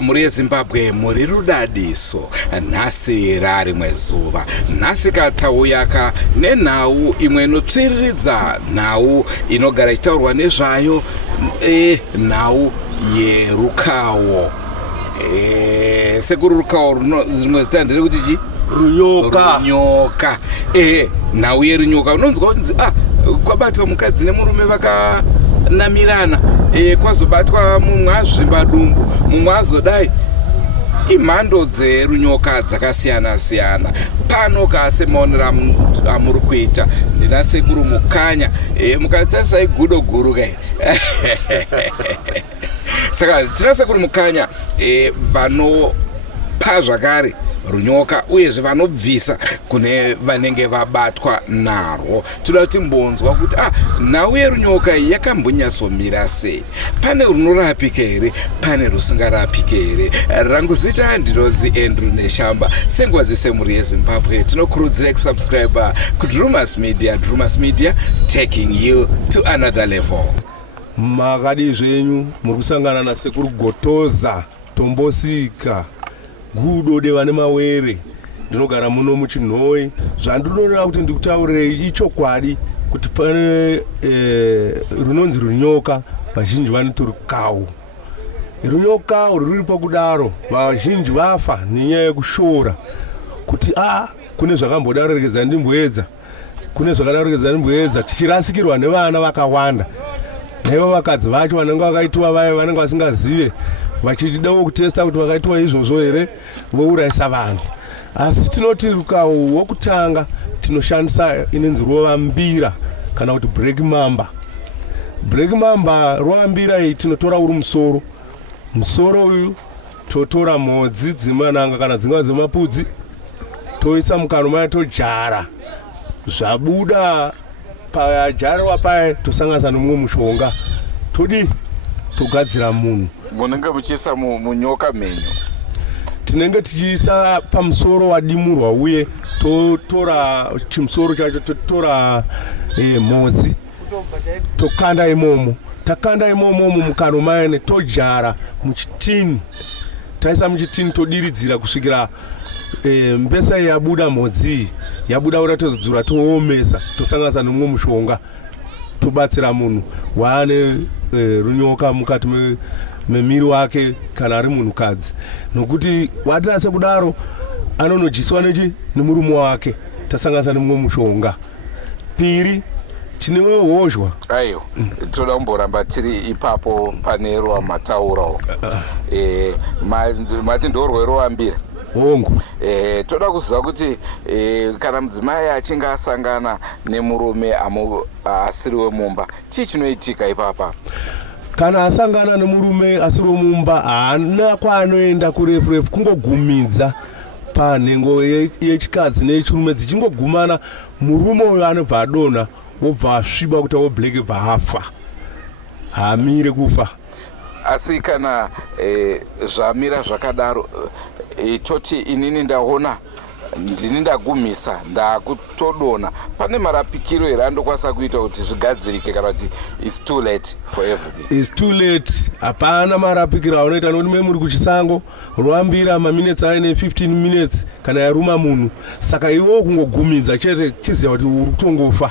Muri Zimbabwe muri rudadiso nhasi rari mwezuva nhasi katauyaka nenhau imwe inotsviriridza nhau inogara ichitaurwa nezvayo nhau yerukawo sekuru rukawo rimwe zita nderekuti chi runyoka nhau yerunyoka unonzwa kunzi kwabatwa mukadzi nemurume vakanamirana kwazobatwa mumwe azvimba dumbu mumwe azodai imhando dzerunyoka dzakasiyana siyana. Pano kasemaonera amuri kuita ndina sekuru mukanya mukatarisa igudo guru kai saka tina sekuru mukanya vanopa zvakare runyoka uyezve vanobvisa kune vanenge vabatwa narwo. Toda kuti mbonzwa kuti nhau yerunyoka yakambonyatsomira sei, pane runorapika here, pane rusingarapika here. Rangu zita ndinonzi Andrew Neshamba. Senguva dzese muri yeZimbabwe tinokurudzira kusubscribe kuDrumas Media. Drumas Media, taking you to another level. Makadi zvenyu muri kusangana nasekuru Gotoza Tombosika gudo de vane mawere. Ndinogara muno muchinhoi. Zvandinoda kuti ndikutaurire ichokwadi kuti pane runonzi runyoka, vazhinji vanoti rukawu. Runyoka ruri pakudaro vazhinji vafa nenyaya yekushora kuti kune zvakambodarokedza ndimboedza, kune zvakadarokedza ndimboedza, tichirasikirwa nevana vakawanda. Naivo vakadzi vacho vanenge vakaitwa vaya vanenge vasingazive vachidawo kutesta kuti vakaitwa izvozvo here vourayisa vanhu. Asi tinoti rukawu wokutanga tinoshandisa inonzi rovambira kana kuti break mamba. Break mamba rovambira iyi tinotora uri musoro uyu totora mhodzi dzimananga kana dzingava dzemapudzi toisa mukano maya tojara, zvabuda pajarwa paya tosanganisa nomumwe mushonga togadzira munhu. Munenge muchiisa munyoka menyu? Tinenge tichiisa pamusoro wadimurwa uye totora chimusoro chacho totora mhodzi tokanda imomo. Takanda imomo mukano mayane tojara muchitini. Taisa muchitini todiridzira kusvikira mbesa yabuda mhodzi yabuda ura tozodzura toomesa tosanganisa nomumwe mushonga tobatsira munhu waane runyoka mukati memiri wake kana ari munhukadzi. Nokuti watinase kudaro anonojiswa nemurume wake tasanganisa nomumwe mushonga. Piri tinewe hozhwa. Aiyo, toda kumboramba tiri ipapo pane rwamataurawo. Mati ndorwero wambira. Hongu. Toda kuziva kuti kana mudzimai achinge asangana nemurume asiri wemumba, chii chinoitika ipapa? Kana asangana nemurume asiri wemumba haana kwaanoenda kurefu kungogumidza panhengo yechikadzi nechirume dzichingogumana, murume uyo anobva adonha wobva asviba kuti woblake bva afa, haamire kufa. Asi kana zvamira zvakadaro toti inini ndaona ndini ndagumisa ndakutodona, pane marapikiro here andokwanisa kuita kuti zvigadzirike kana kuti it's too late for everything? It's too late. Hapana marapikiro aunoita nokuti muri kuchisango rwambira maminutes aine 15 minutes kana yaruma munhu. Saka iwo kungogumidza chete chiziva kuti uri kutongofa.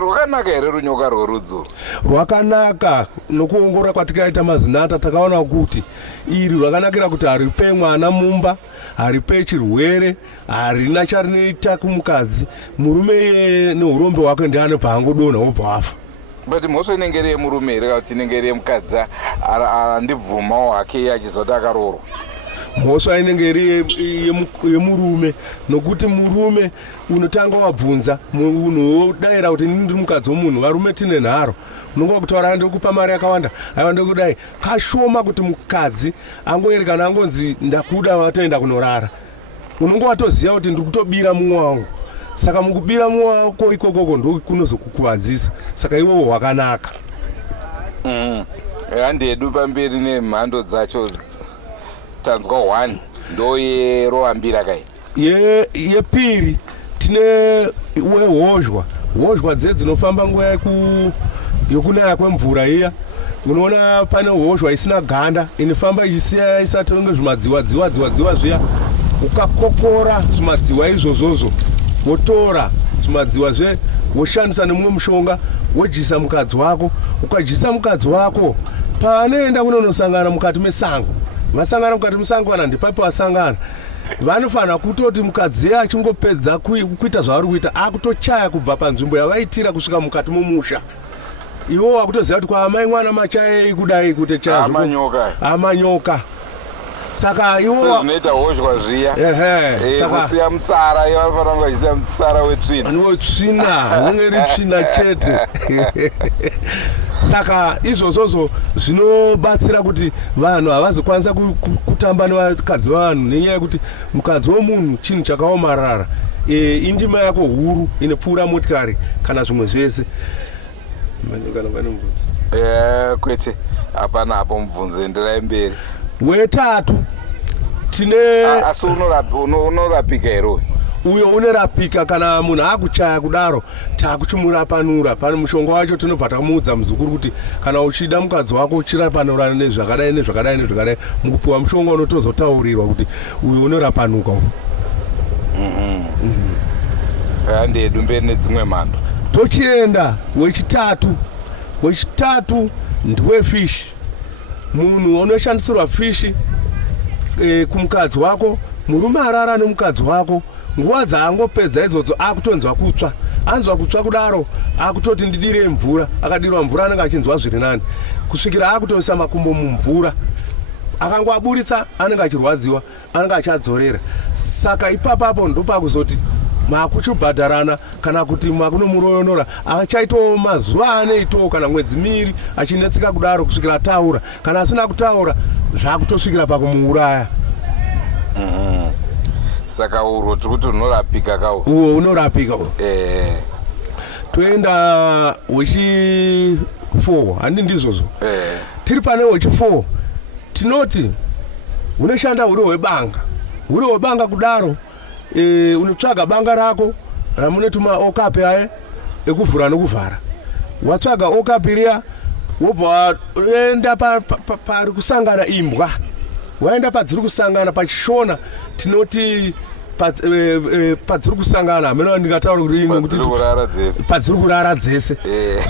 rwakanaka here runyoka rworudzuru? Rwakanaka. Nokuongorora kwatikaita mazinata takaona kuti iri rwakanakira kuti haripe mwana mumba, haripe chirwere, harina charinoita kumukadzi. Murume neurombe hwake ndiane paangodonha wobva wafa. But mhosva inenge iri yemurume here kana kuti inenge iri yemukadzi andibvumawo hake achizoti akaroorwa? Mhosva inenge iri yemurume, nokuti murume unotanga wabvunza munhu wodayira kuti ndiri mukadzi womunhu. Varume tine nharo, unonga kutaura ndikupa mari yakawanda, aiwa ndikudai. Kashoma kuti mukadzi angoeri kana angonzi ndakuda watoenda kunorara, unonga watoziva kuti ndiri kutobira mumwe wangu. Saka mukubira mumwe wako ikokoko ndo kunozokukuvadzisa. Saka iwowo hwakanaka. Handedu pamberi nemhando dzacho tanzwa 1 ndo yeroambira kai. Yepiri tine wehozhwa. Hozhwa dzinofamba nguva yokunaya kwemvura iya. Unoona pane hozhwa isina ganda inofamba ichisiya isatonge zvimadziwa zviya. Ukakokora zvimadziwa izvozvozvo wotora zvimadziwa woshandisa nemumwe mushonga wojisa mukadzi wako. Ukajisa mukadzi wako paanoenda kunonosangana mukati mesango, vasangana mukati mesango kana ndipapo vasangana, vanofanira kutoti mukadzi achingopedza kuita zvavari kuita akutochaya kubva panzvimbo yavaitira kusvika mukati momusha. Iwo wakutoziva kuti kwaamai mwana machayei kudai kuti chamanyoka amanyoka. Saka iwo zvinoita hozhwa zviya kusiya mutsara, vanofanira kunge vachisiya mutsara wetsvina unenge ritsvina chete. Saka izvozvozvo zvinobatsira kuti vanhu havazokwanisa kutamba nevakadzi vavanhu, nenyaya yekuti mukadzi womunhu chinhu chakaomarara. Indima yako huru inopfuura motikari kana zvimwe zvese. Kwete hapana hapo mubvunze, enderai mberi. Wetatu tine asi unorapika here? Uyo unorapika kana munhu akuchaya kudaro takuchimurapanura. Pane mushonga wacho tinobva tamuudza muzukuru kuti kana uchida mukadzi wako uchirapanura nezvakadai nezvakadai nezvakadai, mukupiwa mushonga unotozotaurirwa kuti uyu unorapanuka. Handedu mberi nedzimwe mhando. Tochienda wechitatu ndewefishi. Munhu unoshandisirwa fishi kumukadzi wako. Murume arara nemukadzi wako, nguva dzaangopedza idzodzo akutonzwa kutsva. Anzwa kutsva kudaro akutoti ndidire mvura. Akadirwa mvura anenge achinzwa zviri nani, kusvikira akutoisa makumbo mumvura. Akangoaburitsa anenge achirwadziwa, anenge achadzorera. Saka ipapapo ndopakuzoti makuchibhadharana kana kuti makunomuroyonora. Achaitawo mazuva anoitawo kana mwedzi miviri achinetseka kudaro kusvikira ataura. Kana asina kutaura zvakutosvikira pakumuuraya. Saka urwo tikuti unorapika kawo. Uwo unorapika uwo. Toenda wechi4 handi ndizvozvo. Tiri pane wechi4 tinoti unoshanda uri hwebanga. Uri hwebanga kudaro unotsvaga banga rako ramunotuma okapi aye ekuvhura nokuvhara. Watsvaga okapi riya wobva waenda pari kusangana imbwa. Waenda padziri kusangana pachishona tinoti padziri kusangana. Hameno ndingataura kuti imwe kuti padziri kurara dzese.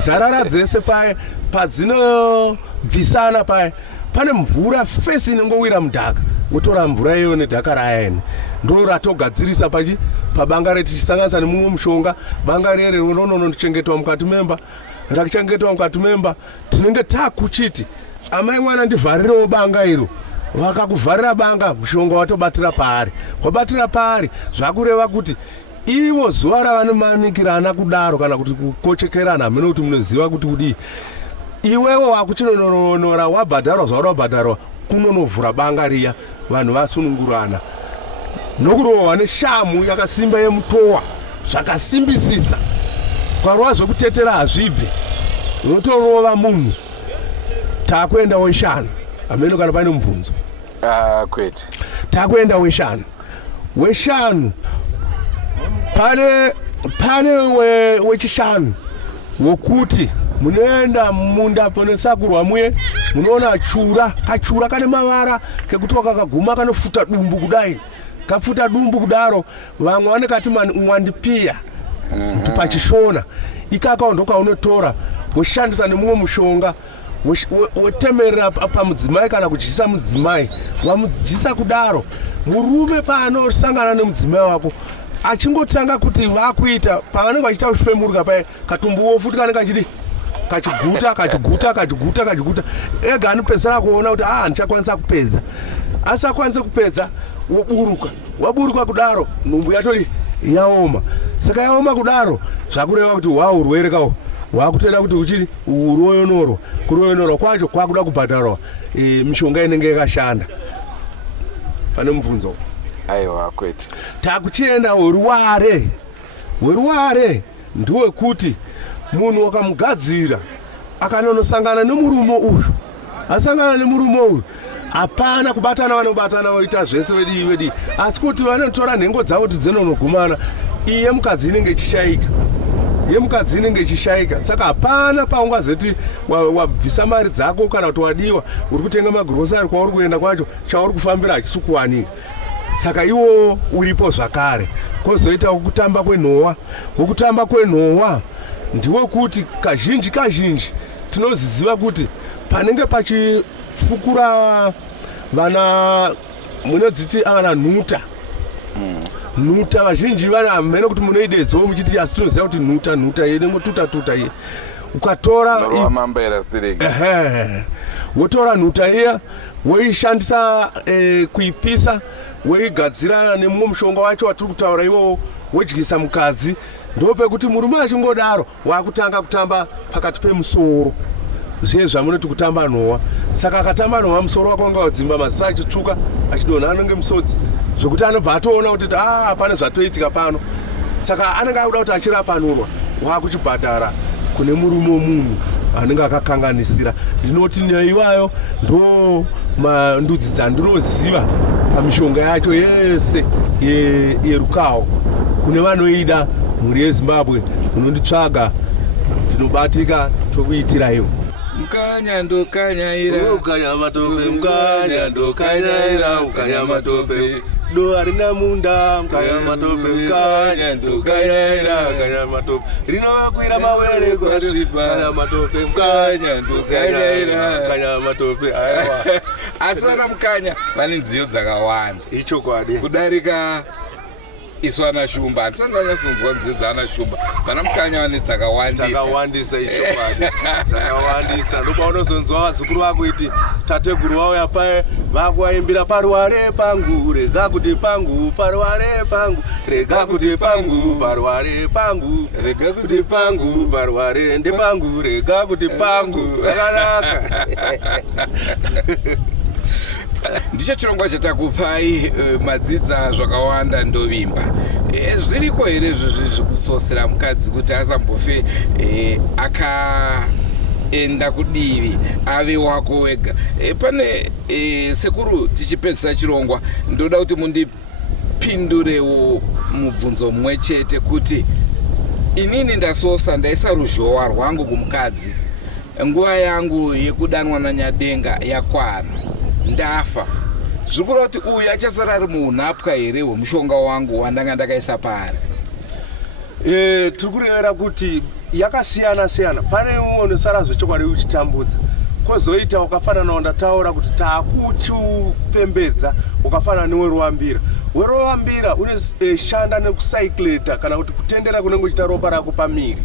Dzarara dzese paye padzinobvisana paye pane mvura fesi inongowira mudhaka. Wotora mvura iyo nedhaka rayani ndo ratogadzirisa pabanga retichisanganisa nemumwe mushonga. Banga rere rononochengetwa mukati memba. Rakichengetwa mukati memba tinenge takuchiti amai mwana ndivharirewo banga iro. Vakakuvharira banga mushonga watobatira paari. Wabatira paari zvakureva kuti ivo zuva ravanomanikirana kudaro kana kuti kukochekerana, hameno kuti munoziva kuti kudii. Iwewo wakuchinononora wabhadharwa zvauri wabhadharwa kunonovhura banga riya vanhu vasunungurana. Nokurohwa neshamu yakasimba yemutowa zvakasimbisisa. Kwarova zvekutetera hazvibve, unotorova munhu. Takuenda weshanu. Hameno kana paine mubvunzo. Kwete. Takuenda weshanu. Pane wechishanu wokuti munoenda munda ponesakurwa muye munoona kachura kane mavara kekuti kakaguma kanofuta dumbu kudai. Kafuta dumbu kudaro vamwe vanekati mwandipiya kuti pachishona ikaka ndokaunotora woshandisa nemumwe mushonga wotemerera pamudzimai kana kudyisa mudzimai wamudyisa kudaro murume paanosangana nemudzimai wako achingotanga kuti vakuita pavanenge vachiita kufemburuka paya katumbuwo futi kanenge kachidi kachiguta ega anopedzisira kuona kuti ndichakwanisa kupedza asi akwanise kupedza waburuka kudaro nhumbu yacho yaoma saka yaoma kudaro zvakureva kuti urwere kawo wakutoda kuti uchiri kuroyonorwa kwacho kwakuda kubhadharwa mishonga inenge yakashanda pane mubvunzo. Aiwa kwete takuchienda weruware ndowekuti munhu wakamugadzira akanonosangana nemurume uyu asangana nemurume uyu hapana kubatana vanobatana voita zvese wedi asi kuti vanotora nhengo dzavo kuti dzinonogumana iye mukadzi inenge ichishayika saka hapana paungazoti wabvisa mari dzako kana kuti wadiwa uri kutenga magirosari kwauri kuenda kwacho chauri kufambira hachisukuwanika saka iwo uripo zvakare. Kwozoita kutamba kwenhova ndiwe kuti kazhinji tinoziziva kuti panenge pachifukura vana munodziti ana nhuta vazhinji vanamene kuti munoidedzawo muchiti asi tinoziva kuti nhuta yenengotuta iye ukatora wotora nhuta iya woishandisa kuipisa woigadzirana nemumwe mushonga wacho watiri kutaura iwowo wodyisa mukadzi ndopekuti murume achingodaro wakutanga kutamba pakati pemusoro zviye zvamunoti kutamba nhova saka akatamba nhova musoro wako wanga wadzimba maziso achitsvuka achidonha anenge musodzi zvokuti anobva atoona kuti pane zvatoitika pano saka anenge akuda kuti achirapanurwa wakuchibhadhara kune murume womunhu anenge akakanganisira. Ndinoti neivayo ndo ndudzi dzandinoziva pamishonga yacho yese yerukawo kune vanoida mhuri yeZimbabwe unonditsvaga ndinobatika tokuitira iwo. Mkanya ndokanyaira ukanya matope do harina munda mkanya matope rinokwira mawere kwasvipa kanya matope mkanya matope aiwa asi vana mukanya vane nziyo dzakawanda ichokwadi kudarika isu ana shumba handisati ndanyasonzwa nziyo dzaana shumba vana mukanya vane dzakawandisa ichokwadi dzakawandisa ndoba unozonzwa vazukuru vako iti tateguru wavo yapaye vakuwaimbira paruware pangu rega kuti pangu paruware pangu rega kuti pangu paruware pangu rega kuti pangu paruware ndepangu rega kuti pangu akanaka. Ndicho chirongwa chatakupai madzidza zvakawanda ndovimba zviriko here zvikusosera mukadzi kuti asambofe akaenda kudivi ave wako wega. Pane sekuru tichipedzisa chirongwa ndoda kuti mundipindurewo mubvunzo mumwe chete kuti inini ndasosa ndaisa ruzhowa rwangu kumukadzi nguva yangu yekudanwa nanyadenga yakwana ndafa zvikuru kuti uyu achasara ari muunapwa here hwemushonga wangu wandanga ndakaisa paari. Tiri kureva kuti yakasiyana pane umwe unosara zvechokwadi uchitambudza kwozoita ukafanana wandataura kuti taakuchipembedza ukafanana neweruwambira unoshanda nekusaikileta kana kuti kutendera kunenge uchita ropa rako pamiri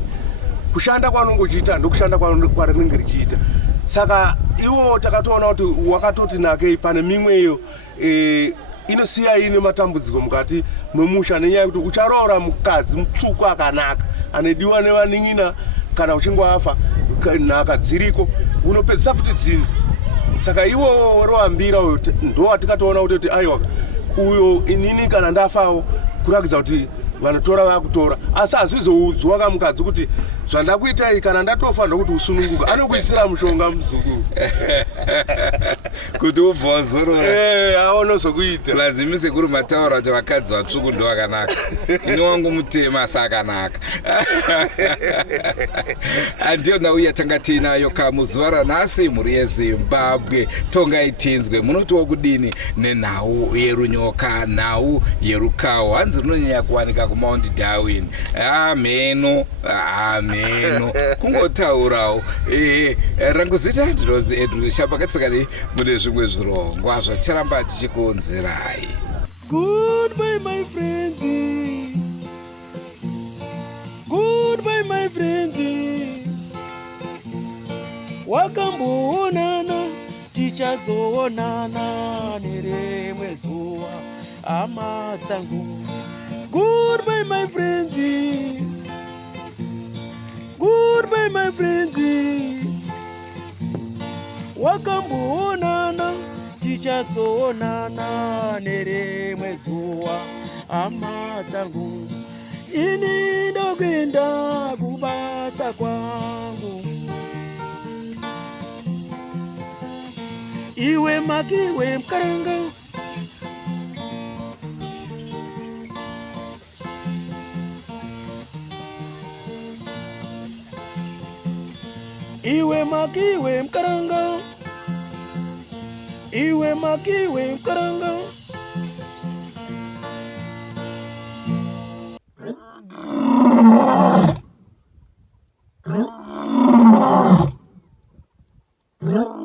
kushanda kwaunenge uchiita ndokushanda kwarinenge richiita saka iwo takatoona kuti wakatoti nakei pane mimweyo inosiya ine matambudziko mukati memusha nenyaya yekuti ucharoora mukadzi mutsvuku akanaka anediwa nevanin'ina kana uchingoafa nhaka dziriko unopedzisa futi dzinza saka iwo roambira uyo ndo watikatoona kuti aiwa uyo inini kana ndafawo kurakidza kuti vanotora vakutora asi hazvizoudzwa kamukadzi kuti zvandakuitai kana ndatofa ndokuti usununguka anokuisira mushonga muzukuru. kuti ubva wazorora aona zvokuita lazimise kuri mataura kuti vakadzi vatsvuku ndo vakanaka ini wangu mutema sakanaka andiyo nhau yatanga tiinayo kamuzuva ranhasi mhuri yezimbabwe tonga itinzwe munotiwo kudini nenhau yerunyoka nhau yerukawo hanzi rinonyanya kuwanika kumount Darwin ameno kungotaurawo rangu zita ndinozi Edwin Shapakatsakani mune zvimwe zvirongwa zvacharamba tichikunzirai. Goodbye my friends, goodbye my friends, wakamboonana tichazoonana nerimwe zuva hama dzangu. Goodbye my friends, goodbye my friends, wakamboonana tichazoonana nerimwe zuva hama dzangu. Ini ndokwenda kubasa kwangu, iwe makiwe mkaranga, iwe makiwe mkaranga, iwe makiwe mkaranga. No.